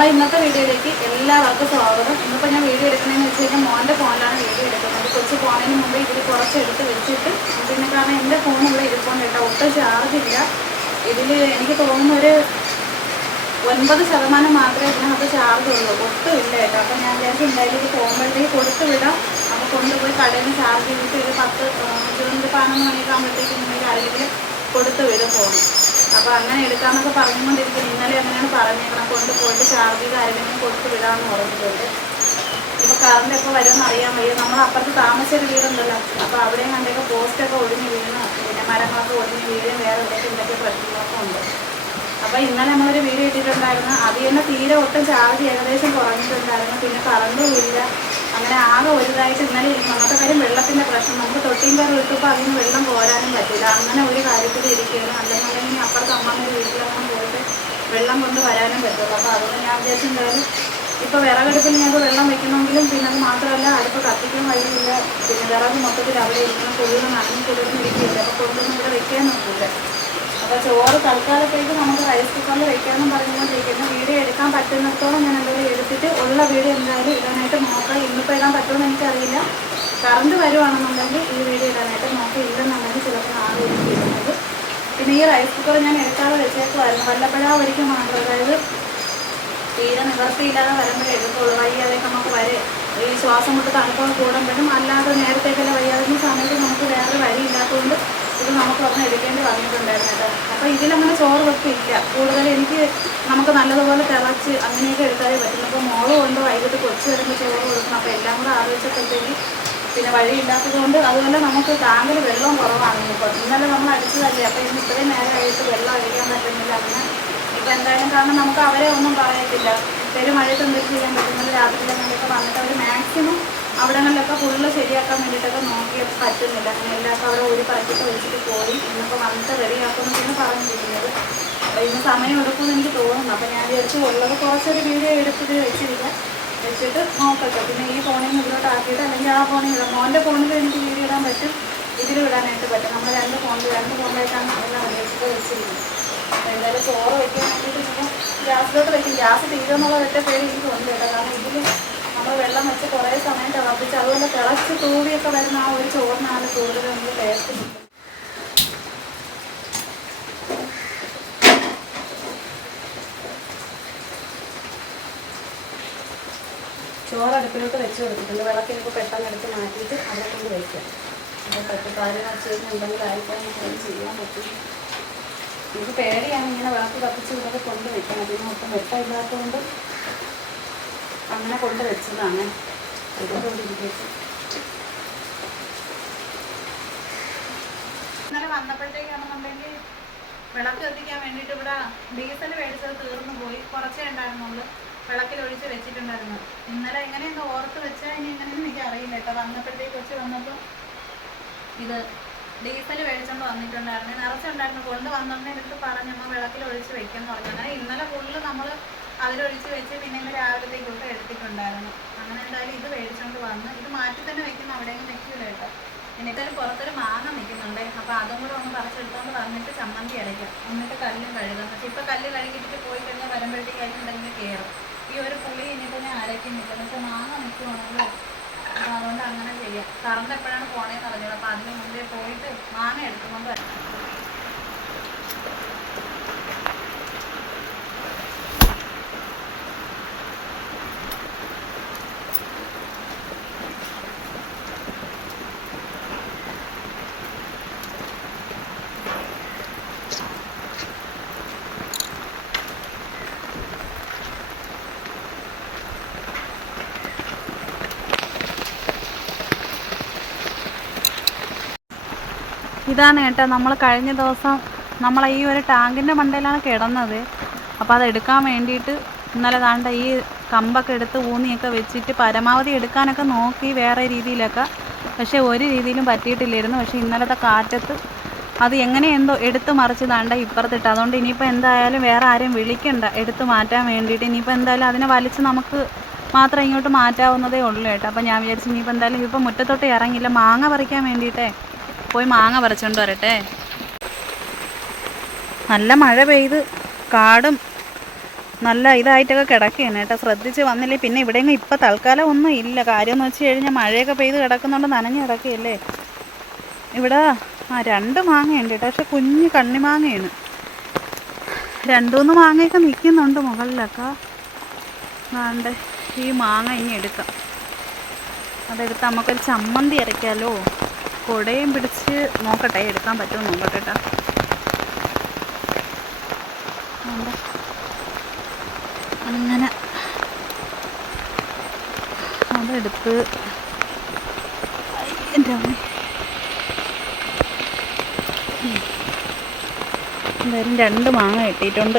നമ്മളെ ഇന്നത്തെ വീഡിയോയിലേക്ക് എല്ലാവർക്കും സ്വാഗതം. ഇന്നിപ്പോൾ ഞാൻ വീഡിയോ എടുക്കണമെന്ന് വെച്ച് കഴിഞ്ഞാൽ മോന്റെ ഫോണിലാണ് വീഡിയോ എടുക്കുന്നത്. കൊച്ചു ഫോണിന് മുമ്പ് ഇതിൽ കുറച്ച് എടുത്ത് വെച്ചിട്ട് പിന്നെ കാരണം എന്റെ ഫോൺ ഇവിടെ ഇരിപ്പുണ്ട് കേട്ടോ. ഒട്ടും ചാർജ് ഇല്ല. ഇതിൽ എനിക്ക് തോന്നുന്ന ഒരു ഒൻപത് ശതമാനം മാത്രമേ ഇതിനകത്ത് ചാർജ് ഉള്ളൂ. ഒട്ടും ഇല്ല കേട്ടോ. അപ്പം ഞാൻ വിചാരിച്ചു എന്തായാലും ഇത് പോകുമ്പോഴത്തേക്ക് കൊടുത്തു വിടാം. അപ്പോൾ കൊണ്ടുപോയി കടയിൽ നിന്ന് ചാർജ് ചെയ്തിട്ട് ഒരു പത്ത് ഇരുപത് പതിനൊന്ന് മണിയൊക്കെ ആകുമ്പോഴത്തേക്ക് നിങ്ങൾക്ക് ആരെങ്കിലും കൊടുത്തു വിടും ഫോൺ അപ്പോൾ അങ്ങനെ എടുക്കാമെന്നൊക്കെ പറഞ്ഞുകൊണ്ടിരിക്കുന്നു. ഇന്നലെ അങ്ങനെയാണ് പറഞ്ഞേക്കണം കൊണ്ടുപോയിട്ട് ചാർജ് കാര്യങ്ങളും കൊടുത്തു വിടാമെന്ന് പറഞ്ഞിട്ടുണ്ട്. ഇപ്പോൾ കറണ്ട് എപ്പോൾ വരുമെന്ന് അറിയാൻ വയ്യ. നമ്മൾ അപ്പുറത്ത് താമസിച്ചൊരു വീടുണ്ടല്ലോ. അപ്പോൾ അവിടെയും കണ്ടൊക്കെ പോസ്റ്റൊക്കെ ഒടിഞ്ഞ് വീണ്. പിന്നെ മരങ്ങളൊക്കെ ഒടിഞ്ഞ് വീഴും വേറെ എവിടെയൊക്കെ എന്തൊക്കെ പ്രശ്നങ്ങളൊക്കെ ഉണ്ട്. അപ്പോൾ ഇന്നലെ നമ്മളൊരു വീട് ഇട്ടിട്ടുണ്ടായിരുന്നു അത് തന്നെ തീരെ ഒട്ടും ചാർജ് ഏകദേശം കുറഞ്ഞിട്ടുണ്ടായിരുന്നു. പിന്നെ കറണ്ടും ഇല്ല. അങ്ങനെ ആകെ ഒരുതായിട്ട് ഇന്നലെ ഇരുന്നു അന്നത്തെ കാര്യം വെള്ളത്തിന്റെ പ്രശ്നം. നമുക്ക് തൊട്ടിയും കയറി വിട്ടപ്പോൾ അതിന് വെള്ളം പോരാനും പറ്റില്ല. അങ്ങനെ ഒരു കാര്യത്തിൽ ഇരിക്കുകയാണ്. അല്ലെന്നുണ്ടെങ്കിൽ അപ്പുറത്തെ അമ്മമ്മയുടെ വീട്ടിലെല്ലാം പോയിട്ട് വെള്ളം കൊണ്ട് വരാനും പറ്റുള്ളൂ അപ്പോൾ അതുകൊണ്ട് ഞാൻ വിചാരിച്ചെന്തായാലും ഇപ്പോൾ വിറകടുപ്പിൽ ഞങ്ങൾക്ക് വെള്ളം വെക്കണമെങ്കിലും പിന്നെ അത് മാത്രമല്ല അടുപ്പ് കത്തിക്കാൻ വഴിയില്ല. പിന്നെ വിറക് മൊത്തത്തിൽ അവിടെ ഇരിക്കണം. നടന്നു നനഞ്ഞ് ഇരിക്കില്ല അപ്പോൾ കൊണ്ടൊന്നും ഇവിടെ വെക്കാൻ നോക്കില്ല അപ്പോൾ ചോറ് തൽക്കാലത്തേക്ക് നമുക്ക് റൈസ് കുക്കറിൽ വെക്കാമെന്ന് പറഞ്ഞുകൊണ്ടിരിക്കുന്നു. വീഡിയോ എടുക്കാൻ പറ്റുന്നിടത്തോളം ഞാൻ എന്തായാലും എടുത്തിട്ട് ഉള്ള വീഡിയോ എന്തായാലും ഇടാനായിട്ട് നോക്കാം. ഇന്നിപ്പോൾ ഇടാൻ പറ്റുമെന്ന് എനിക്കറിയില്ല. കറണ്ട് വരുവാണെന്നുണ്ടെങ്കിൽ ഈ വീഡിയോ ഇടാനായിട്ട് നോക്കാം. ഇല്ലെന്നുണ്ടെങ്കിൽ ചിലപ്പോൾ നാളെ ഇടുന്നത്. പിന്നെ ഈ റൈസ് കുക്കർ ഞാൻ എടുക്കാതെ വെച്ചേക്കുമായിരുന്നു വല്ലപ്പോഴാ ഒരിക്കൽ മാത്രം. അതായത് തീരെ നിവർത്തിയില്ലാതെ വരുമ്പോഴേ എടുക്കുള്ളൂ. വയ്യാതെയൊക്കെ നമുക്ക് വരെ ഈ ശ്വാസം മുട്ട് തണുപ്പൊക്കെ കൂടുമ്പോഴും അല്ലാതെ നേരത്തേക്കല്ല വയ്യാതെ സമയത്ത് നമുക്ക് വേറെ വഴിയില്ലാത്തതുകൊണ്ട് ഇത് നമുക്ക് ഒരെണ്ണം എടുക്കേണ്ടി വന്നിട്ടുണ്ടായിരുന്നു അപ്പോൾ ഇതിലങ്ങനെ ചോറ് ഇല്ല കൂടുതൽ എനിക്ക് നമുക്ക് നല്ലതുപോലെ തിളച്ച് അങ്ങനെയൊക്കെ എടുക്കാതെ പറ്റുന്നു അപ്പോൾ മോളും ഉണ്ട് വൈകിട്ട് കൊച്ചു വരുമ്പോൾ ചോറ് കൊടുക്കണം. അപ്പോൾ എല്ലാം കൂടെ ആലോചിച്ചപ്പോഴത്തേക്ക് പിന്നെ വഴിയില്ലാത്തത് കൊണ്ട് അതുപോലെ നമുക്ക് ടാങ്കിൽ വെള്ളം കുറവാണ് ഇപ്പോൾ ഇന്നലെ നമ്മൾ അടിച്ചതല്ലേ? അപ്പോൾ ഇന്ന് ഇത്രയും നേരമായിട്ട് വെള്ളം അഴിക്കാൻ പറ്റുന്നില്ല. അങ്ങനെ ഇപ്പം എന്തായാലും കാരണം നമുക്ക് അവരെ ഒന്നും പറയത്തില്ല. പെരുമഴയത്ത് എന്തൊക്കെ ചെയ്യാൻ രാത്രി രാത്രിയിലൊക്കെ വന്നിട്ട് അവർ മാക്സിമം അവിടങ്ങളിലൊക്കെ ഫുള്ള് ശരിയാക്കാൻ വേണ്ടിയിട്ടൊക്കെ നോക്കി പറ്റുന്നില്ല. അങ്ങനെ എല്ലാവർക്കും അവിടെ ഒരു പറക്കിട്ട് വെച്ചിട്ട് പോയി. ഇന്നിപ്പോൾ വന്നിട്ട് റെഡിയാക്കുമെന്നൊക്കെയാണ് പറഞ്ഞിരിക്കുന്നത്. അപ്പോൾ ഇന്ന് സമയം എടുക്കുമെന്ന് എനിക്ക് തോന്നുന്നു. അപ്പോൾ ഞാൻ വിചാരിച്ചു ഉള്ളത് കുറച്ചൊരു വീഡിയോ എടുത്തിട്ട് വെച്ചിരിക്കാം. വെച്ചിട്ട് നോക്കട്ടെ. പിന്നെ ഈ ഫോണിൽ നിന്ന് ഇതിലോട്ട് ആക്കിയിട്ട് അല്ലെങ്കിൽ ആ ഫോണിൽ ഇടാം. മോന്റെ ഫോണിൽ എനിക്ക് വീഡിയോ ഇടാൻ പറ്റും. ഇതിൽ ഇടാനായിട്ട് പറ്റും. നമ്മൾ രണ്ട് ഫോണിൽ രണ്ട് ഫോണിലായിട്ടാണ് എല്ലാം വെച്ചിട്ട് വെച്ചിരിക്കുന്നത്. അപ്പോൾ എന്തായാലും ചോറ് വയ്ക്കാൻ വേണ്ടിയിട്ട് ഗ്യാസിലോട്ട് വയ്ക്കും ഗ്യാസ് തീരുമെന്നുള്ള ഒറ്റ പേര് എനിക്ക് ഉണ്ട് കേട്ടോ. കാരണം ഇതിൽ നമ്മൾ വെള്ളം വെച്ച് കുറേ സമയം തിളപ്പിച്ച് അതുപോലെ തിളച്ച് തൂവിയൊക്കെ വരുന്ന ആ ഒരു ചോറിനാണ് കൂടുതൽ നമുക്ക് ടേസ്റ്റ് കിട്ടും ചോറ് അടുപ്പിലോട്ട് വെച്ച് കൊടുത്തിട്ടുണ്ട്. വിളക്കിനിപ്പോൾ പെട്ടെന്ന് എടുത്ത് മാറ്റിയിട്ട് അവിടെ കൊണ്ട് വയ്ക്കാം അപ്പോൾ പച്ചക്കാര്യം വെച്ച് കഴിഞ്ഞാൽ എന്തെങ്കിലും ആയിപ്പോയി ചെയ്യാൻ പറ്റും എനിക്ക് പേടിയാണ് ഇങ്ങനെ വിളക്ക് കത്തിച്ച് ഇതൊക്കെ കൊണ്ട് വെക്കണം അതിന് മൊത്തം വെട്ടമില്ലാത്തതുകൊണ്ട് അങ്ങനെ കൊണ്ട് വെച്ചതാണ്. ഇന്നലെ വന്നപ്പോഴത്തേക്കാണെന്നുണ്ടെങ്കിൽ വിളക്ക് എത്തിക്കാൻ വേണ്ടിയിട്ട് ഇവിടെ ഡീസൽ മേടിച്ചത് തീർന്നു പോയി. കുറച്ചേ ഉണ്ടായിരുന്നുള്ളൂ. വിളക്കിൽ ഒഴിച്ച് വെച്ചിട്ടുണ്ടായിരുന്നു. ഇന്നലെ എങ്ങനെയൊന്ന് ഓർത്ത് വെച്ചാൽ ഇനി എങ്ങനെയെന്ന് എനിക്ക് അറിയില്ല കേട്ടോ. വന്നപ്പോഴത്തേക്ക് വെച്ച് വന്നപ്പോൾ ഇത് ഡീസൽ മേടിച്ചോണ്ട് വന്നിട്ടുണ്ടായിരുന്നു. നിറച്ചുണ്ടായിരുന്നു. കൊണ്ട് വന്നിട്ട് പറഞ്ഞു പറഞ്ഞമ്മ വിളക്കിൽ ഒഴിച്ച് വെക്കാൻ പറഞ്ഞു. അങ്ങനെ ഇന്നലെ ഫുള്ള് നമ്മൾ അതിലൊഴിച്ച് വെച്ച് പിന്നെ ഇന്ന് രാവിലത്തേക്കൊക്കെ എടുത്തിട്ടുണ്ടായിരുന്നു. അങ്ങനെ എന്തായാലും ഇത് മേടിച്ചോണ്ട് വന്ന്. ഇത് മാറ്റി തന്നെ വെക്കുന്ന. അവിടെയെങ്കിലും വെക്കൂല കേട്ടോ. എന്നിട്ടൊരു പുറത്തൊരു മാങ്ങ നിൽക്കുന്നുണ്ട് അപ്പോൾ അതും കൂടെ ഒന്ന് പറിച്ചെടുത്തോണ്ട് വന്നിട്ട് ചമ്മന്തി അരയ്ക്കാം. എന്നിട്ട് കല്ലും കഴുകാം. പക്ഷേ ഇപ്പോൾ കല്ല് കഴുകിയിട്ട് പോയി കഴിഞ്ഞാൽ വരുമ്പോഴത്തേക്ക് എന്തെങ്കിലും കയറും ഈ ഒരു പുളി ഇനിയിപ്പോൾ ഞാൻ അരയ്ക്കുന്നില്ല. പക്ഷേ മാങ്ങ നിൽക്കുവാണല്ലോ അപ്പോൾ അതുകൊണ്ട് അങ്ങനെ ചെയ്യാം. കറണ്ട് എപ്പോഴാണ് പോണേന്ന് അറിഞ്ഞത് അപ്പോൾ അതിന് മുമ്പേ പോയിട്ട് മാങ്ങ എടുത്തുകൊണ്ട് വരാം. ഇതാണ് കേട്ടോ നമ്മൾ കഴിഞ്ഞ ദിവസം നമ്മൾ ഈ ഒരു ടാങ്കിന്റെ മണ്ടയിലാണ് കിടന്നത്. അപ്പോൾ അത് എടുക്കാൻ വേണ്ടിയിട്ട് ഇന്നലെ താണ്ട ഈ കമ്പൊക്കെ എടുത്ത് ഊന്നിയൊക്കെ വെച്ചിട്ട് പരമാവധി എടുക്കാനൊക്കെ നോക്കി വേറെ രീതിയിലൊക്കെ. പക്ഷേ ഒരു രീതിയിലും പറ്റിയിട്ടില്ലായിരുന്നു. പക്ഷേ ഇന്നലത്തെ കാറ്റത്ത് അത് എങ്ങനെ എന്തോ എടുത്ത് മറിച്ച് താണ്ട ഇപ്പുറത്തിട്ട്. അതുകൊണ്ട് ഇനിയിപ്പോൾ എന്തായാലും വേറെ ആരെയും വിളിക്കണ്ട. എടുത്ത് മാറ്റാൻ വേണ്ടിയിട്ട് ഇനിയിപ്പോൾ എന്തായാലും അതിനെ വലിച്ച് നമുക്ക് മാത്രം ഇങ്ങോട്ട് മാറ്റാവുന്നതേ ഉള്ളൂ കേട്ടോ. അപ്പോൾ ഞാൻ വിചാരിച്ചു ഇനിയിപ്പോൾ എന്തായാലും ഇപ്പോൾ മുറ്റത്തോട്ട് ഇറങ്ങില്ല. മാങ്ങ പറിക്കാൻ വേണ്ടിയിട്ടേ പോയി മാങ്ങ പറിച്ചുകൊണ്ട് വരട്ടെ. നല്ല മഴ പെയ്ത് കാടും നല്ല ഇതായിട്ടൊക്കെ കിടക്കുകയാണ് കേട്ടോ. ശ്രദ്ധിച്ച് വന്നില്ലേ? പിന്നെ ഇവിടെയെങ്കിലും ഇപ്പം തൽക്കാലം ഒന്നും ഇല്ല. കാര്യമെന്ന് വെച്ച് കഴിഞ്ഞാൽ മഴയൊക്കെ പെയ്ത് കിടക്കുന്നുണ്ട് നനഞ്ഞ് കിടക്കുകയല്ലേ? ഇവിടെ ആ രണ്ട് മാങ്ങയുണ്ട് കേട്ടോ. പക്ഷെ കുഞ്ഞ് കണ്ണിമാങ്ങയാണ്. രണ്ടുമൂന്ന് മാങ്ങയൊക്കെ നിൽക്കുന്നുണ്ട് മുകളിലൊക്കെ. വേണ്ടേ ഈ മാങ്ങ ഇനി എടുക്കാം. അതെടുത്ത് നമുക്കൊരു ചമ്മന്തി അരയ്ക്കാമല്ലോ കുടയും പിടിച്ച് നോക്കട്ടെ എടുക്കാൻ പറ്റുമോ നോക്കട്ടെ. അങ്ങനെ അതെടുത്ത് എന്റെ അമ്മ എന്തായാലും രണ്ട് മാങ്ങ കിട്ടിയിട്ടുണ്ട്.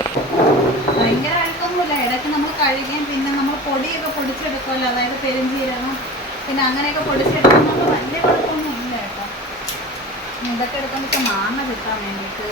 ഭയങ്കര അഴുക്കൊന്നുമില്ല. ഇടയ്ക്ക് നമ്മൾ കഴുകിയും പിന്നെ നമ്മൾ പൊടിയൊക്കെ പൊടിച്ചെടുക്കുമല്ലോ. അതായത് പെരുംജീരകം പിന്നെ അങ്ങനെയൊക്കെ പൊടിച്ചെടുക്കുമ്പോൾ വലിയ കുഴപ്പമൊന്നും കേട്ടോ ഇതൊക്കെ വെച്ചാൽ മാങ്ങ കിട്ടാൻ വേണ്ടിയിട്ട്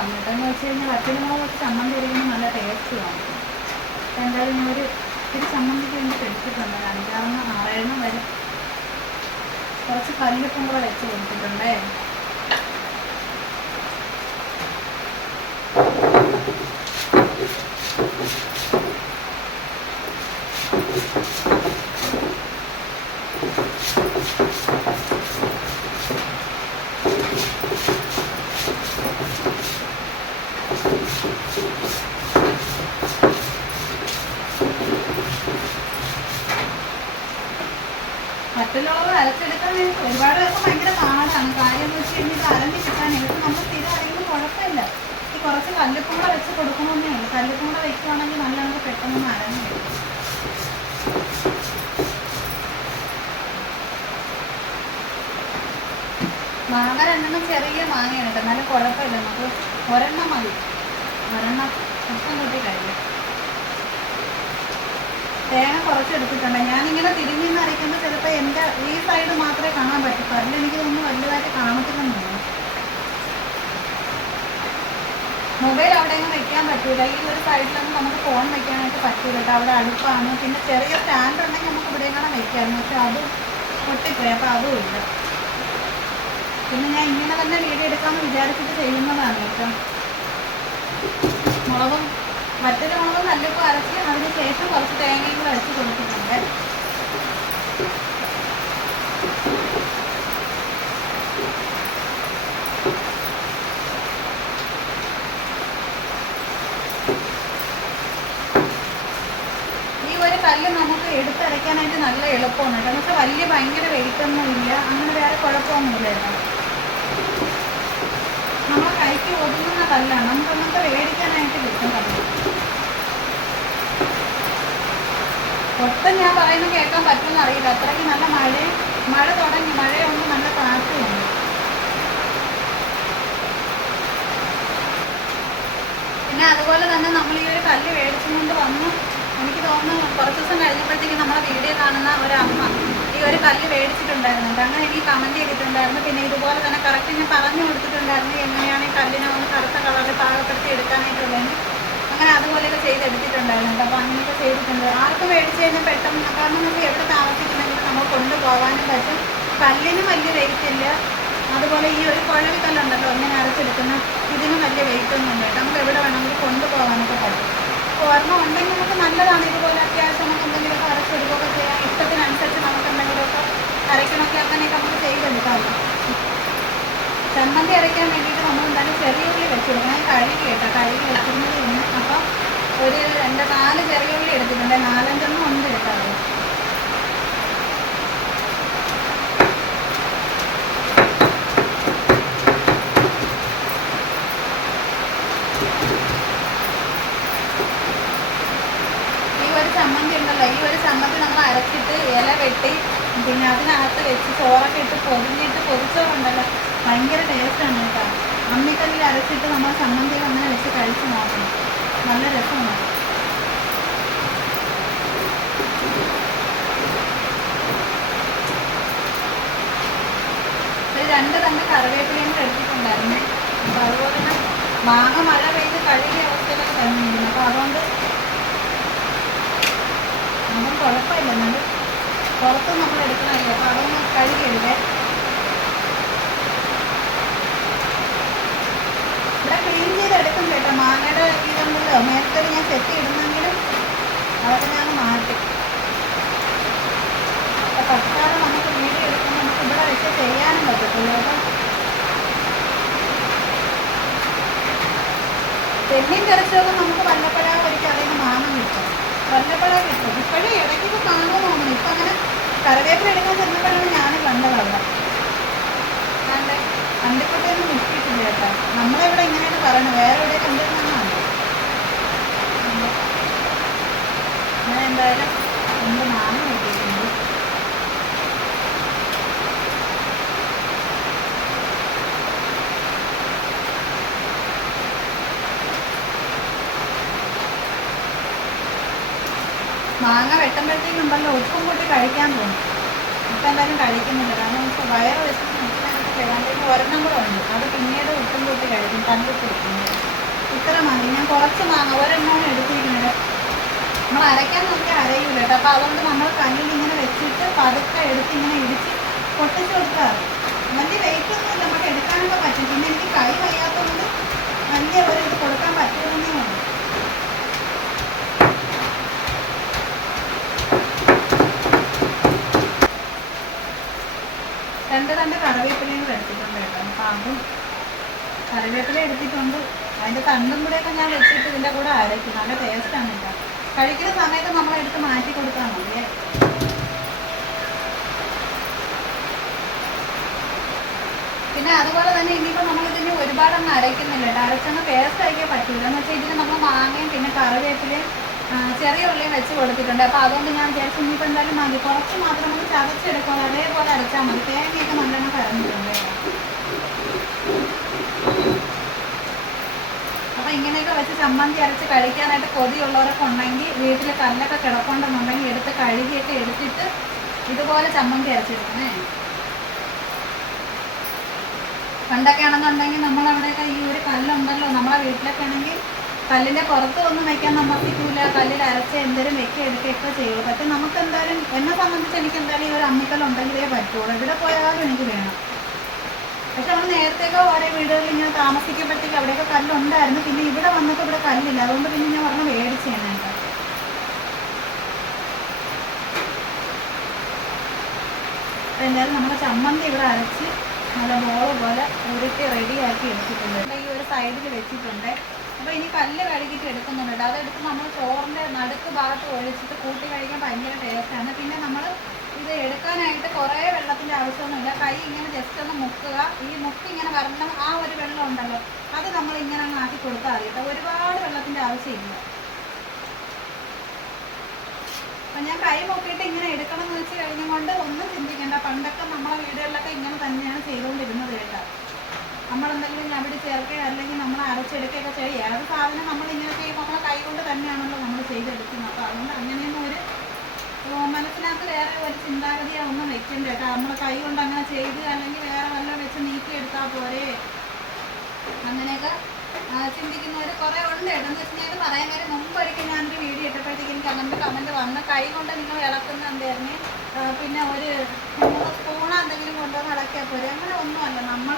എന്ന് വെച്ച് കഴിഞ്ഞാൽ വറ്റലുമുളക് വെച്ച് ചമ്മന്തി അരയ്ക്കുമ്പോൾ നല്ല ടേസ്റ്റ് കാണും അപ്പം എന്തായാലും ഞാൻ ഒരു ഇത്തിരി ചമ്മന്തിക്ക് വേണ്ടി എടുത്തിട്ടുണ്ട് അഞ്ചാറെണ്ണം ആറേഴെണ്ണം വരും കുറച്ച് കല്ലുപ്പും കൂടെ വെച്ച് കൊടുത്തിട്ടുണ്ടേ. മറ്റുള്ളവർ അരച്ചെടുക്കാൻ ഒരുപാട് പേർക്ക് ഭയങ്കര പാടാണ്. കാര്യം എന്ന് വെച്ച് കഴിഞ്ഞാൽ അരഞ്ഞ് കിട്ടാൻ ഇപ്പം നമ്മൾ സ്ഥിരം അറിയുമ്പോൾ കുഴപ്പമില്ല. ഈ കുറച്ച് കല്ലുപ്പും കൂടെ വെച്ച് കൊടുക്കണമെന്നേ ഉള്ളൂ. കല്ലുപ്പും വെക്കുകയാണെങ്കിൽ നല്ല നമുക്ക് പെട്ടെന്ന് അരഞ്ഞ് കിട്ടും. മാങ്ങ രണ്ടെണ്ണം ചെറിയ മാങ്ങയാണ് കേട്ടോ. എന്നാലും കുഴപ്പമില്ല. നമുക്ക് ഒരെണ്ണം മതി. ഒരെണ്ണം മൊത്തം കൂട്ടി കഴിയും തേങ്ങ കുറച്ച് എടുത്തിട്ടുണ്ട് ഞാനിങ്ങനെ തിരിഞ്ഞു നിന്ന് അരയ്ക്കുമ്പോൾ ചിലപ്പോൾ എന്റെ ഈ സൈഡ് മാത്രമേ കാണാൻ പറ്റൂ അതിൽ എനിക്ക് തോന്നുന്നു വലുതായിട്ട് കാണത്തില്ലെന്ന് തോന്നുന്നു മൊബൈൽ അവിടെയൊന്നും വെക്കാൻ പറ്റൂല. ഈ ഒരു സൈഡിലൊന്നും നമുക്ക് ഫോൺ വെക്കാനായിട്ട് പറ്റൂല കേട്ടോ. അവിടെ അടുപ്പാണ്. പിന്നെ ചെറിയ സ്റ്റാൻഡ് ഉണ്ടെങ്കിൽ നമുക്ക് ഇവിടെ കാണാൻ വെക്കാമായിരുന്നു. പക്ഷെ അത് പൊട്ടിപ്പോയി. അപ്പോൾ അതും ഇല്ല. പിന്നെ ഞാൻ ഇങ്ങനെ തന്നെ വീഡിയോ എടുക്കാമെന്ന് വിചാരിച്ചിട്ട് ചെയ്യുന്നതാണ് കേട്ടോ. മുളകും മറ്റൊരു മുളക് നല്ലിപ്പോൾ അരച്ച് അതിന് ശേഷം കുറച്ച് തേങ്ങയും കൂടെ അരച്ച് കൊടുക്കുന്നുണ്ട്. ഈ ഒരു കല്ല് നമുക്ക് എടുത്തരയ്ക്കാനായിട്ട് നല്ല എളുപ്പമാണ്. കേട്ടോ എന്ന് വെച്ചാൽ വലിയ ഭയങ്കര വെയിറ്റൊന്നും ഇല്ല അങ്ങനെ വേറെ കുഴപ്പമൊന്നുമില്ല കേട്ടോ ഒതുങ്ങുന്നതല്ല നമുക്ക് അങ്ങനത്തെ മേടിക്കാനായിട്ട് കിട്ടും കല്ല് ഒട്ടും ഞാൻ പറയുന്നത് കേൾക്കാൻ പറ്റുമെന്ന് അറിയില്ല. അത്രയ്ക്ക് നല്ല മഴ മഴ തുടങ്ങി. മഴയൊന്ന് നല്ല കാറ്റുമുണ്ട് പിന്നെ അതുപോലെ തന്നെ നമ്മൾ ഈ ഒരു കല്ല് മേടിച്ചുകൊണ്ട് വന്നു. എനിക്ക് തോന്നുന്നു കുറച്ച് ദിവസം കഴിഞ്ഞപ്പോഴത്തേക്ക് നമ്മളെ വീഡിയോ കാണുന്ന ഒരു അമ്മ ഈ ഒരു കല്ല് മേടിച്ചിട്ടുണ്ടായിരുന്നു. അങ്ങനെ എനിക്ക് കമന്റ് ചെയ്തിട്ടുണ്ടായിരുന്നു പിന്നെ ഇതുപോലെ തന്നെ കറക്റ്റ് ഞാൻ പറഞ്ഞു കൊടുത്തിട്ടുണ്ടായിരുന്നു. എങ്ങനെയാണ് ഈ കല്ലിനെ ഒന്ന് കറുത്ത കളറിൽ പാകപ്പെടുത്തി എടുക്കാനായിട്ടുള്ളത് അങ്ങനെ അതുപോലെയൊക്കെ ചെയ്തെടുത്തിട്ടുണ്ടായിരുന്നു. അപ്പോൾ അങ്ങനെയൊക്കെ ചെയ്തിട്ടുണ്ട്. ആർക്ക് മേടിച്ചു കഴിഞ്ഞാൽ പെട്ടെന്ന് കാരണം നമുക്ക് എവിടെ താമസിക്കുന്നെങ്കിലും നമ്മൾ കൊണ്ടുപോകാനും പറ്റും. കല്ലിന് വലിയ വെയിറ്റ് ഇല്ല. അതുപോലെ ഈ ഒരു കുഴവി കല്ലുണ്ടല്ലോ ഇങ്ങനെ അരച്ചെടുക്കുന്ന ഇതിന് വലിയ വെയിറ്റ് ഒന്നും ഇല്ല നമുക്ക് എവിടെ വേണമെങ്കിലും കൊണ്ടുപോകാനൊക്കെ പറ്റും. ഓർമ്മ ഉണ്ടെങ്കിൽ നമുക്ക് നല്ലതാണ്. ഇതുപോലെ അത്യാവശ്യം നമുക്ക് എന്തെങ്കിലുമൊക്കെ അരച്ചെടുക്കുകയൊക്കെ ചെയ്യാൻ അരയ്ക്കണമൊക്കെ അങ്ങനെയൊക്കെ നമുക്ക് ചെയ്തെടുക്കാം ചമ്മന്തി അരയ്ക്കാൻ വേണ്ടിയിട്ട് നമ്മൾ എന്തായാലും ചെറിയ ഉള്ളി വെച്ചെടുക്കണം ഞാൻ കഴുകി കേട്ടോ കഴുകി വെച്ചിരുന്നത് അപ്പം ഒരു രണ്ട് നാല് ചെറിയ ഉള്ളി എടുത്തിട്ടുണ്ട്. നാലഞ്ചെണ്ണം ഉണ്ട് കേട്ടോ ഭയങ്കര ടേസ്റ്റ് ആണ് കേട്ടോ. അമ്മിക്കല്ലിൽ അരച്ചിട്ട് നമ്മൾ ചമ്മന്തിയിൽ അങ്ങനെ വെച്ച് കഴിച്ച് നോക്കണം. നല്ല രസമാണ്. രണ്ട് തന്നെ കറിവേപ്പിലയും കഴിച്ചിട്ടുണ്ടായിരുന്നു അപ്പൊ അതുപോലെ തന്നെ മാങ്ങ മഴ പെയ്ത് കഴുകിയ അവസ്ഥയിലൊക്കെ തന്നിരിക്കുന്നു അപ്പൊ അതുകൊണ്ട് നമുക്ക് കുഴപ്പമില്ല. എന്നാലും പുറത്തും നമ്മൾ എടുക്കണമല്ലോ? അപ്പൊ അതൊന്ന് കഴുകിയെടുക്കേ. ഇവിടെ ക്ലീൻ ചെയ്ത് എടുക്കും കേട്ടോ. മാങ്ങയുടെ ഇതുണ്ടല്ലോ നേരത്തെ ഞാൻ സെറ്റ് ഇടുന്നെങ്കിലും അതൊക്കെ ഞാൻ മാറ്റി. അപ്പോൾ തൽക്കാലം നമുക്ക് വീഡിയോ എടുക്കുമ്പോൾ നമുക്ക് ഇവിടെ വെച്ച് ചെയ്യാനും പറ്റത്തില്ല കേട്ടോ. തെന്നിയും തെറിച്ചൊക്കെ നമുക്ക് വല്ലപ്പഴ ഒരിക്കൽ അതിന് മാങ്ങ കിട്ടും. വല്ലപ്പഴ കിട്ടും. ഇപ്പോഴും ഇടയ്ക്കൊക്കെ കാണുമെന്ന് തോന്നുന്നു. ഇപ്പം അങ്ങനെ കറിവേപ്പില എടുക്കാൻ ചെന്നപ്പോഴാണ് ഞാൻ കണ്ടതല്ല അതെ അണ്ടിക്കുട്ടിയൊന്നും കിട്ടിയിട്ടില്ല കേട്ടോ. നമ്മളിവിടെ ഇങ്ങനെയാണ് പറയണത്? വേറെ എവിടെ കണ്ടിരുന്നാണ് ഞാൻ എന്തായാലും എന്റെ മാങ്ങ കിട്ടിയിട്ടുണ്ട് മാങ്ങ വെട്ടുമ്പോഴത്തേക്കും ഉണ്ടല്ലോ ഉപ്പും കൂട്ടി കഴിക്കാൻ തോന്നും. ഇപ്പം എന്തായാലും കഴിക്കുന്നില്ല. കാരണം നമുക്ക് വയറ് വെച്ച് അതിന്റെ ഒരെണ്ണം കൂടെ ഉണ്ട്. അത് പിന്നീട് ഉപ്പും കൂട്ടി കഴിക്കും. കണ്ടിട്ട് കൊടുക്കുന്നത് ഇത്ര മതി. ഞാൻ കുറച്ച് മാങ്ങ ഒരെണ്ണമാണ് എടുത്തിരിക്കുന്നത് നമ്മൾ അരയ്ക്കാൻ നോക്കിയാൽ അരയില്ല കേട്ടോ. അപ്പോൾ അതുകൊണ്ട് നമ്മൾ കയ്യിൽ ഇങ്ങനെ വെച്ചിട്ട് പതുക്കെ എടുത്ത് ഇങ്ങനെ ഇടിച്ച് പൊട്ടിച്ച് കൊടുക്കാറ്. വലിയ വെയിറ്റ് ഒന്നും നമുക്ക് എടുക്കാനൊക്കെ പറ്റും. പിന്നെ എനിക്ക് കൈ വയ്യാത്തതുകൊണ്ട് വലിയ ഒരു ഇത് കൊടുക്കാൻ പറ്റുമെന്നേ ഉള്ളൂ രണ്ട് രണ്ട് കറിവേപ്പിലയും കൂടെ എടുത്തിട്ടുണ്ട് കേട്ടോ. അപ്പം അതും കറിവേപ്പില എടുത്തിട്ടുണ്ട്. അതിന്റെ തണ്ടും കൂടെയൊക്കെ ഞാൻ വെച്ചിട്ട് ഇതിന്റെ കൂടെ അരയ്ക്കും. നല്ല ടേസ്റ്റാണ് കേട്ടോ. കഴിക്കുന്ന സമയത്ത് നമ്മൾ എടുത്ത് മാറ്റി കൊടുത്താൽ മതിയേ പിന്നെ അതുപോലെ തന്നെ ഇനിയിപ്പോൾ നമ്മൾ ഇതിന് ഒരുപാടൊന്നും അരയ്ക്കുന്നില്ല കേട്ടോ. അരച്ചൊന്ന് പേസ്റ്റ് അയക്കാൻ പറ്റില്ല എന്ന് വെച്ചാൽ ഇതിന് നമ്മൾ മാങ്ങയും പിന്നെ കറിവേപ്പിലയും ചെറിയ ഉള്ളിയും വെച്ച് കൊടുത്തിട്ടുണ്ട്. അപ്പോൾ അതുകൊണ്ട് ഞാൻ വിചാരിച്ചു ഇനിയിപ്പോൾ എന്തായാലും മതി. കുറച്ച് മാത്രം നമുക്ക് ചതച്ചെടുക്കാം അതേപോലെ അരച്ചാൽ മതി. തേങ്ങയൊക്കെ നല്ലോണം കരഞ്ഞിട്ടുണ്ട്. അപ്പോൾ ഇങ്ങനെയൊക്കെ വെച്ച് ചമ്മന്തി അരച്ച് കഴിക്കാനായിട്ട് കൊതിയുള്ളവരൊക്കെ ഉണ്ടെങ്കിൽ വീട്ടിൽ കല്ലൊക്കെ കിടപ്പുണ്ടെന്നുണ്ടെങ്കിൽ എടുത്ത് കഴുകിയൊക്കെ എടുത്തിട്ട് ഇതുപോലെ ചമ്മന്തി അരച്ചെടുക്കണേ. പണ്ടൊക്കെ ആണെന്നുണ്ടെങ്കിൽ നമ്മളവിടെയൊക്കെ ഈ ഒരു കല്ലുണ്ടല്ലോ നമ്മളെ വീട്ടിലൊക്കെ ആണെങ്കിൽ കല്ലിന്റെ പുറത്ത് ഒന്നും വെക്കാൻ സമ്മർദ്ദിക്കൂല കല്ലിൽ അരച്ച് എന്തേലും വെക്കുക എടുക്കുകയൊക്കെ ചെയ്യുള്ളൂ. പക്ഷെ നമുക്ക് എന്തായാലും എന്നെ സംബന്ധിച്ച് എനിക്ക് എന്തായാലും ഈ ഒരു അമ്മിക്കല്ല ഉണ്ടെങ്കിലേ പറ്റുള്ളൂ. എവിടെ പോയാലും എനിക്ക് വേണം. പക്ഷെ നമ്മൾ നേരത്തേക്കോ ഓരോ വീടുകളിൽ ഇങ്ങനെ താമസിക്കുമ്പോഴത്തേക്ക് അവിടെയൊക്കെ കല്ലുണ്ടായിരുന്നു. പിന്നെ ഇവിടെ വന്നപ്പോൾ ഇവിടെ കല്ലില്ല. അതുകൊണ്ട് പിന്നെ ഞാൻ പറഞ്ഞ മേടിച്ച് അപ്പോൾ എന്തായാലും നമ്മുടെ ചമ്മന്തി ഇവിടെ അരച്ച് നല്ല ബോൾ പോലെ ഉരുട്ടി റെഡിയാക്കി എടുത്തിട്ടുണ്ട്. ഈ ഒരു സൈഡിൽ വെച്ചിട്ടുണ്ട്. അപ്പോൾ ഇനി കല്ല് കഴുകിട്ട് എടുക്കുന്നുണ്ട്. അതെടുത്ത് നമ്മൾ ചോറിന്റെ നടുക്ക് ഭാഗത്ത് ഒഴിച്ചിട്ട് കൂട്ടി കഴിക്കാൻ ഭയങ്കര ടേസ്റ്റാണ് പിന്നെ നമ്മൾ ഇത് എടുക്കാനായിട്ട് കുറേ വെള്ളത്തിന്റെ ആവശ്യമൊന്നുമില്ല. കൈ ഇങ്ങനെ ജസ്റ്റ് ഒന്ന് മുക്കുക. ഈ മുക്ക് ഇങ്ങനെ വരണം. ആ ഒരു വെള്ളം ഉണ്ടല്ലോ. അത് നമ്മൾ ഇങ്ങനെ അങ്ങ് ആക്കി കൊടുത്താൽ മതി കേട്ടോ. ഒരുപാട് വെള്ളത്തിന്റെ ആവശ്യമില്ല. അപ്പം ഞാൻ കൈ മുക്കിയിട്ട് ഇങ്ങനെ എടുക്കണം എന്ന് വെച്ച് കഴിഞ്ഞുകൊണ്ട് ഒന്നും ചിന്തിക്കേണ്ട. പണ്ടൊക്കെ നമ്മളെ വീടുകളിലൊക്കെ ഇങ്ങനെ തന്നെയാണ് ചെയ്തുകൊണ്ടിരുന്നത് കേട്ടോ. നമ്മളെന്തെങ്കിലും അവിടെ ചേർക്കുകയോ അല്ലെങ്കിൽ നമ്മൾ അരച്ചെടുക്കുകയൊക്കെ ചെയ്യുക ഏത് സാധനം നമ്മൾ ഇങ്ങനെ ചെയ്യുമ്പോൾ നമ്മളെ കൈ കൊണ്ട് തന്നെയാണല്ലോ നമ്മൾ ചെയ്തെടുക്കുന്നത്. അപ്പോൾ അതുകൊണ്ട് അങ്ങനെയൊന്നും ഒരു മനസ്സിനകത്ത് വേറെ ഒരു ചിന്താഗതിയോ ഒന്നും വെക്കണ്ട കേട്ടോ. നമ്മൾ കൈ കൊണ്ട് അങ്ങനെ ചെയ്ത് അല്ലെങ്കിൽ വേറെ വല്ലതും വെച്ച് നീക്കിയെടുത്താൽ പോരെ. അങ്ങനെയൊക്കെ ചിന്തിക്കുന്നവർ കുറേ ഉണ്ട് എന്ന് വെച്ച് കഴിഞ്ഞാൽ പറയാൻ കാര്യം മുമ്പ് ഞാനൊരു വീഡിയോ ഇട്ടപ്പോഴത്തേക്ക് എനിക്ക് അങ്ങനത്തെ കമന്റ് വന്ന് കൈ കൊണ്ട് നിങ്ങൾ ഇളക്കുന്ന എന്തായിരുന്നു പിന്നെ ഒരു സ്പൂണോ എന്തെങ്കിലും കൊണ്ടുവന്ന് ഇളക്കിയാൽ പോരെ. അങ്ങനെ ഒന്നുമല്ല. നമ്മൾ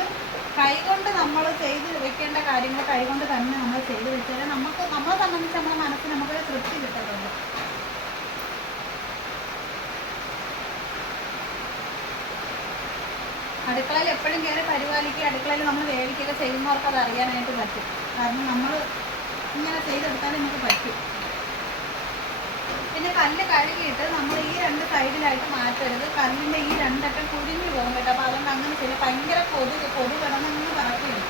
കൈ കൊണ്ട് നമ്മൾ ചെയ്ത് വെക്കേണ്ട കാര്യങ്ങൾ കൈകൊണ്ട് തന്നെ നമ്മൾ ചെയ്ത് വെച്ചാൽ നമുക്ക് നമ്മളെ സംബന്ധിച്ച് നമ്മുടെ മനസ്സിന് നമുക്കൊരു തൃപ്തി കിട്ടത്തുള്ളൂ. അടുക്കളയിൽ എപ്പോഴും കയറി പരിപാലിക്കുക അടുക്കളയിൽ നമ്മൾ വേവിക്കുക ചെയ്യുന്നവർക്ക് അത് അറിയാനായിട്ട് പറ്റും. കാരണം നമ്മൾ ഇങ്ങനെ ചെയ്തെടുത്താലേ നമുക്ക് പറ്റും. പിന്നെ കല്ല് കഴുകിയിട്ട് നമ്മൾ ഈ രണ്ട് സൈഡിലായിട്ട് മാറ്റരുത്. കല്ലിന്റെ ഈ രണ്ടൊക്കെ കുരിഞ്ഞു പോകും കേട്ടോ. അപ്പോൾ അതുകൊണ്ട് അങ്ങനെ ചെയ്യില്ല ഭയങ്കര കൊതുക് കൊതു കിടന്നങ്ങ് പറക്കുകയാണ്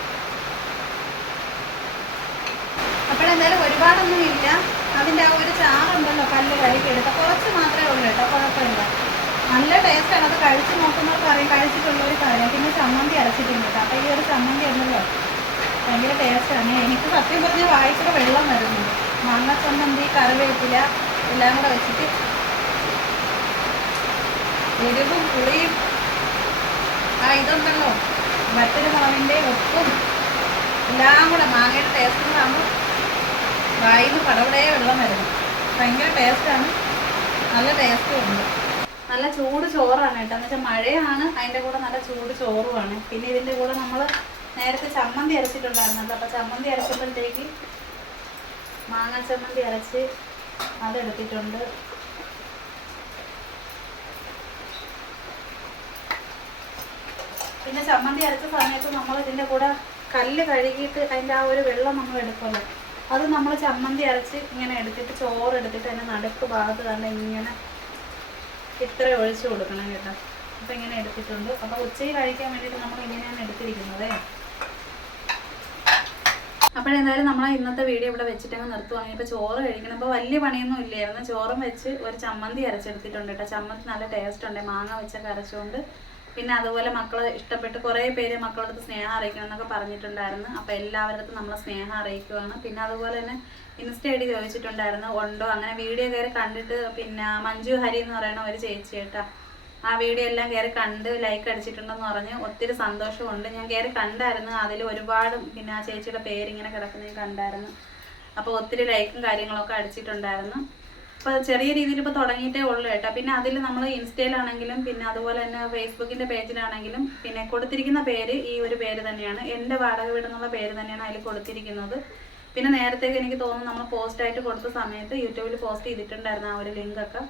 അപ്പോഴെന്തായാലും ഒരുപാടൊന്നും ഇല്ല. അതിന്റെ ആ ഒരു ചാറുണ്ടല്ലോ കല്ല് കഴുകിയെടുത്ത. കുറച്ച് മാത്രമേ ഉള്ളൂ കേട്ടോ. കുഴപ്പമില്ല. നല്ല ടേസ്റ്റാണ് അത് കഴിച്ചു നോക്കുന്നവർക്ക് അറിയാം. കഴിച്ചിട്ടുള്ളവർക്ക് അറിയാം പിന്നെ ചമ്മന്തി അരച്ചിട്ടുണ്ട് കേട്ടോ. അപ്പോൾ ഈ ഒരു ചമ്മന്തി ഉണ്ടല്ലോ. ഭയങ്കര ടേസ്റ്റാണ് എനിക്ക് സത്യം പറഞ്ഞാൽ വായിച്ചിട്ട് വെള്ളം വരുന്നുണ്ട്. മാങ്ങ ചമ്മന്തി കറിവേപ്പില എല്ലാം കൂടെ വെച്ചിട്ട് എരിവും പുളിയും ആ ഇതുണ്ടല്ലോ മറ്റൊരു മുളകിന്റെ ഉപ്പും എല്ലാം കൂടെ മാങ്ങയുടെ ടേസ്റ്റ് ആകുമ്പോൾ വായിൽ നിന്ന് പടപടേ വെള്ളം വരുന്നു. ഭയങ്കര ടേസ്റ്റാണ് നല്ല ടേസ്റ്റും ഉണ്ട്. നല്ല ചൂട് ചോറാണ് കേട്ടോ. എന്ന് വെച്ചാൽ മഴയാണ് അതിന്റെ കൂടെ നല്ല ചൂട് ചോറുമാണ്. പിന്നെ ഇതിന്റെ കൂടെ നമ്മൾ നേരത്തെ ചമ്മന്തി അരച്ചിട്ടുണ്ടായിരുന്നല്ലോ. അപ്പോൾ ചമ്മന്തി അരച്ചപ്പോഴത്തേക്ക് മാങ്ങ ചമ്മന്തി അരച്ച് അതെടുത്തിട്ടുണ്ട്. പിന്നെ ചമ്മന്തി അരച്ച സമയത്ത് നമ്മൾ ഇതിന്റെ കൂടെ കല്ല് കഴുകിയിട്ട് അതിന്റെ ആ ഒരു വെള്ളം നമ്മൾ എടുക്കുമല്ലോ. അത് നമ്മൾ ചമ്മന്തി അരച്ച് ഇങ്ങനെ എടുത്തിട്ട് ചോറ് എടുത്തിട്ട് അതിന്റെ നടുക്ക് ഭാഗത്ത് തന്നെ ഇങ്ങനെ ഇത്ര ഒഴിച്ചു കൊടുക്കണം കേട്ടോ. അപ്പം ഇങ്ങനെ എടുത്തിട്ടുണ്ട്. അപ്പോൾ ഉച്ചയ്ക്ക് കഴിക്കാൻ വേണ്ടിയിട്ട് നമ്മൾ ഇങ്ങനെയാണ് എടുത്തിരിക്കുന്നത്. അപ്പോഴെന്തായാലും നമ്മൾ ഇന്നത്തെ വീഡിയോ ഇവിടെ വെച്ചിട്ടങ്ങ് നിർത്തുവാണെങ്കിൽ ഇപ്പോൾ ചോറ് കഴിക്കണം. ഇപ്പോൾ വലിയ പണിയൊന്നും ഇല്ലായിരുന്നു. ചോറും വെച്ച് ഒരു ചമ്മന്തി അരച്ചെടുത്തിട്ടുണ്ട് കേട്ടോ. ചമ്മന്തി നല്ല ടേസ്റ്റ് ഉണ്ട്. മാങ്ങ വെച്ചൊക്കെ അരച്ചുകൊണ്ട് പിന്നെ അതുപോലെ മക്കൾ ഇഷ്ടപ്പെട്ട് കുറേ പേര് മക്കളുടെ സ്നേഹം അറിയിക്കണം എന്നൊക്കെ പറഞ്ഞിട്ടുണ്ടായിരുന്നു. അപ്പോൾ എല്ലാവരുടെ നമ്മൾ സ്നേഹം അറിയിക്കുവാണ്. പിന്നെ അതുപോലെ തന്നെ ഇൻസ്റ്റ ഐ ഡി ചോദിച്ചിട്ടുണ്ടായിരുന്നു. ഉണ്ടോ? അങ്ങനെ വീഡിയോ കയറി കണ്ടിട്ട് പിന്നെ മഞ്ജു ഹരി എന്ന് പറയുന്ന ഒരു ചേച്ചി കേട്ടോ. ആ വീഡിയോ എല്ലാം കയറി കണ്ട് ലൈക്ക് അടിച്ചിട്ടുണ്ടെന്ന് പറഞ്ഞ് ഒത്തിരി സന്തോഷമുണ്ട്. ഞാൻ കയറി കണ്ടായിരുന്നു. അതിൽ ഒരുപാട് പിന്നെ ആ ചേച്ചിയുടെ പേര് ഇങ്ങനെ കിടക്കുന്നത് കണ്ടായിരുന്നു. അപ്പോൾ ഒത്തിരി ലൈക്കും കാര്യങ്ങളൊക്കെ അടിച്ചിട്ടുണ്ടായിരുന്നു. അപ്പോൾ ചെറിയ രീതിയിൽ ഇപ്പോൾ തുടങ്ങിയിട്ടേ ഉള്ളൂ കേട്ടോ. പിന്നെ അതിൽ നമ്മൾ ഇൻസ്റ്റയിലാണെങ്കിലും പിന്നെ അതുപോലെ തന്നെ ഫേസ്ബുക്കിന്റെ പേജിലാണെങ്കിലും പിന്നെ കൊടുത്തിരിക്കുന്ന പേര് ഈ ഒരു പേര് തന്നെയാണ്. എന്റെ വാടക വീട് എന്നുള്ള പേര് തന്നെയാണ് അതിൽ കൊടുത്തിരിക്കുന്നത്. പിന്നെ നേരത്തേക്ക് എനിക്ക് തോന്നുന്നു നമ്മൾ പോസ്റ്റായിട്ട് കൊടുത്ത സമയത്ത് യൂട്യൂബിൽ പോസ്റ്റ് ചെയ്തിട്ടുണ്ടായിരുന്നു ആ ഒരു ലിങ്കൊക്കെ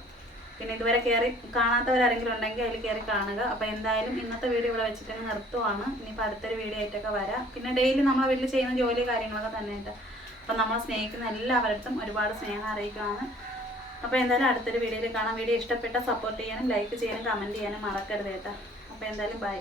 പിന്നെ ഇതുവരെ കയറി കാണാത്തവരാരെങ്കിലും ഉണ്ടെങ്കിൽ അതിൽ കയറി കാണുക. അപ്പോൾ എന്തായാലും ഇന്നത്തെ വീഡിയോ ഇവിടെ വെച്ചിട്ട് നിർത്തുവാണ്. ഇനിയിപ്പോൾ അടുത്തൊരു വീഡിയോ ആയിട്ടൊക്കെ വരാം. പിന്നെ ഡെയിലി നമ്മളെ വീട്ടിൽ ചെയ്യുന്ന ജോലി കാര്യങ്ങളൊക്കെ തന്നെ ആയിട്ട് അപ്പം നമ്മൾ സ്നേഹിക്കുന്ന എല്ലാവരുടെ ഒരുപാട് സ്നേഹം അറിയിക്കുകയാണ് അപ്പോൾ എന്തായാലും അടുത്തൊരു വീഡിയോയിൽ കാണാം. വീഡിയോ ഇഷ്ടപ്പെട്ട സപ്പോർട്ട് ചെയ്യാനും ലൈക്ക് ചെയ്യാനും കമന്റ് ചെയ്യാനും മറക്കരുത് കേട്ടോ. അപ്പോൾ എന്തായാലും ബൈ